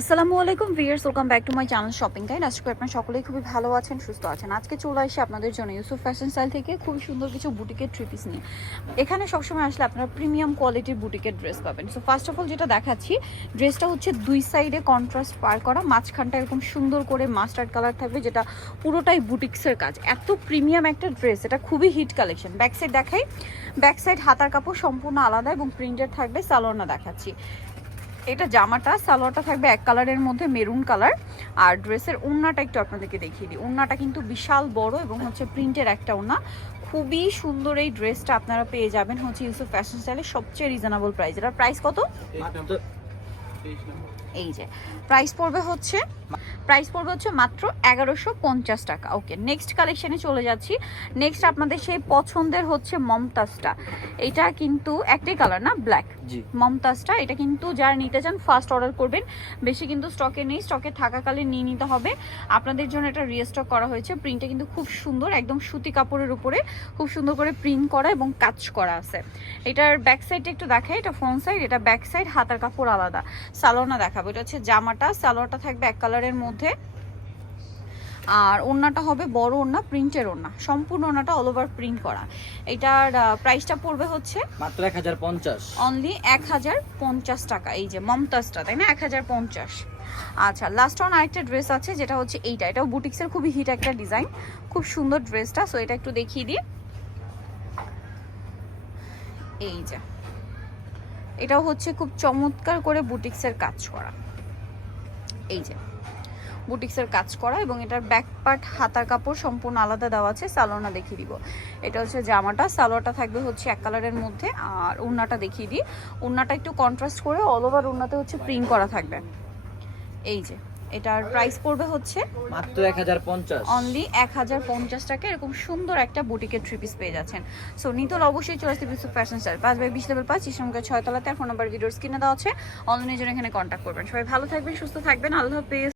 আসসালামু আলাইকুম viewers, welcome back to my channel shopping guide. আশা করি আপনারা সকলেই খুবই ভালো আছেন, সুস্থ আছেন। আজকে চলে আসি আপনাদের জন্য ইউসুফ ফ্যাশন স্টাইল থেকে খুবই সুন্দর কিছু বুটিকের থ্রি পিস নিয়ে। এখানে সবসময় আসলে আপনারা প্রিমিয়াম কোয়ালিটির বুটিকের ড্রেস পাবেন। সো ফার্স্ট অফ অল যেটা দেখাচ্ছি, ড্রেসটা হচ্ছে দুই সাইডে কন্ট্রাস্ট পার করা, মাঝখানটা এরকম সুন্দর করে মাস্টার্ড কালার থাকবে, যেটা পুরোটাই বুটিক্সের কাজ। এত প্রিমিয়াম একটা ড্রেস, এটা খুবই হিট কালেকশন। ব্যাক সাইড দেখাই, ব্যাক সাইড হাতার কাপড় সম্পূর্ণ আলাদা এবং প্রিন্টেড থাকবে। সালোয়ারটা দেখাচ্ছি, এটা জামাটা, সালোয়ারটা থাকবে এক কালারের মধ্যে মেরুন কালার। আর ড্রেসের ওড়নাটা একটু আপনাদেরকে দেখিয়ে দিই। ওড়নাটা কিন্তু বিশাল বড় এবং হচ্ছে প্রিন্টের একটা ওড়না। খুবই সুন্দর এই ড্রেসটা আপনারা পেয়ে যাবেন হচ্ছে ইউসুফ ফ্যাশন স্টাইলের সবচেয়ে রিজনেবল প্রাইস। এটার প্রাইস কত? এই যে প্রাইস পড়বে হচ্ছে মাত্র 1150 টাকা। ওকে, নেক্সট কালেকশনে চলে যাচ্ছি। নেক্সট আপনাদের সেই পছন্দের হচ্ছে মমতাজটা। এটা কিন্তু একটাই কালার না, ব্ল্যাক। মমতাজটা এটা কিন্তু যারা নিতে চান ফার্স্ট অর্ডার করবেন, বেশি কিন্তু স্টকে নেই, স্টকে থাকাকালীন নিয়ে নিতে হবে। আপনাদের জন্য এটা রিস্টক করা হয়েছে। প্রিন্টটা কিন্তু খুব সুন্দর, একদম সুতি কাপড়ের উপরে খুব সুন্দর করে প্রিন্ট করা এবং কাজ করা আছে। এটার ব্যাক সাইডটা একটু দেখাই, এটা ফ্রন্ট সাইড, এটা ব্যাক সাইড, হাতার কাপড় আলাদা। সালোয়ারটা দেখাবো, এটা হচ্ছে জামাটা, সালোয়ারটা থাকবে এক কালারের মধ্যে, আর ওড়নাটা হবে বড় ওড়না, প্রিন্টের ওড়না, সম্পূর্ণ ওড়নাটা অল ওভার প্রিন্ট করা। এটার প্রাইসটা পড়বে হচ্ছে মাত্র 1050, অনলি 1050 টাকা। এই যে মমতাজটা, তাই না, 1050। আচ্ছা, লাস্ট অন আরেকটা ড্রেস আছে, যেটা হচ্ছে এইটা। এটাও বুটিক্সের খুবই হিট একটা ডিজাইন, খুব সুন্দর ড্রেসটা। সো এটা একটু দেখিয়ে দিই। এই যে এটাও হচ্ছে খুব চমৎকার করে বুটিক্সের কাজ করা। এই যে বুটিক্সের কাজ করা এবং এটার ব্যাক পার্ট হাতার কাপড় সম্পূর্ণ আলাদা দেওয়া আছে। সালোয়ারটা দেখিয়ে দিব। এটা হচ্ছে জামাটা, সালোয়ারটা থাকবে হচ্ছে এক কালারের মধ্যে। আর ওড়নাটা দেখিয়ে দিই, ওড়নাটা একটু কন্ট্রাস্ট করে অল ওভার ওড়নাতে হচ্ছে প্রিন্ট করা থাকবে। এই যে এটার প্রাইস পড়বে হচ্ছে মাত্র 1050, অনলি 1050 টাকা। এরকম সুন্দর একটা বুটিকের থ্রি পিস পেয়ে যাচ্ছেন। সো নিতল অবশ্যই চলে আসতে Yusuf fashion style, 5/20 level 5, Islamganj 6 তলাতে। ফোন নাম্বার ভিডিওর স্ক্রিনে দেওয়া আছে, অনলাইনের জন্য এখানে কন্ট্যাক্ট করবেন। সবাই ভালো থাকবেন, সুস্থ থাকবেন, আল্লাহ হাফেজ।